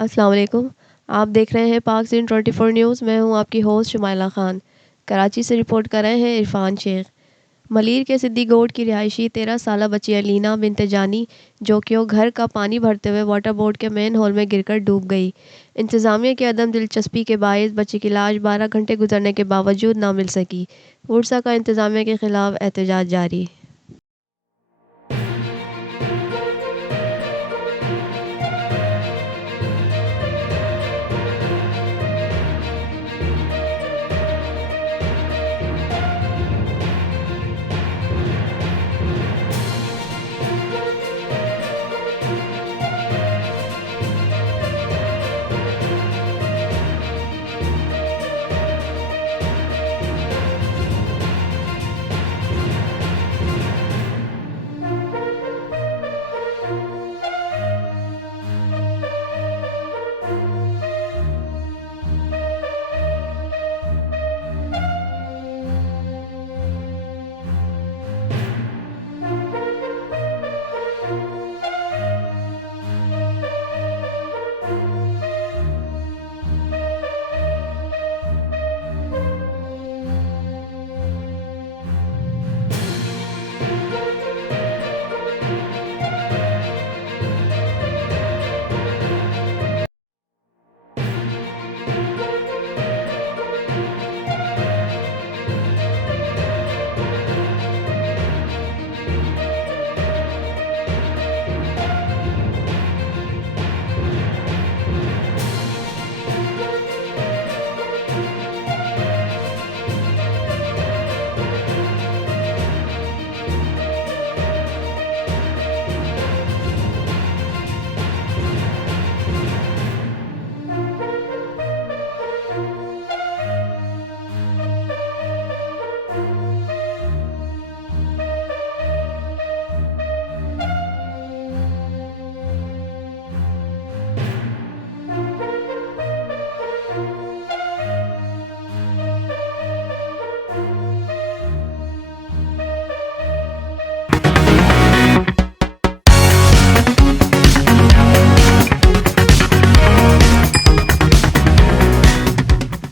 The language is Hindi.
अस्सलाम वालेकुम। आप देख रहे हैं पाक ज़ीन 24 न्यूज़। मैं हूं आपकी होस्ट शुमाइला ख़ान। कराची से रिपोर्ट कर रहे हैं इरफान शेख। मलीर के सिद्दीकोट की रिहायशी 13 साला बच्ची अलीना बिनते जानी जो कि वो घर का पानी भरते हुए वाटर बोर्ड के मेन हॉल में गिरकर डूब गई। इंतज़ामिया की अदम दिलचस्पी के बायस बच्ची की लाश 12 घंटे गुजरने के बावजूद ना मिल सकी। उर्सा का इंतज़ामिया के खिलाफ एहतजाज जारी।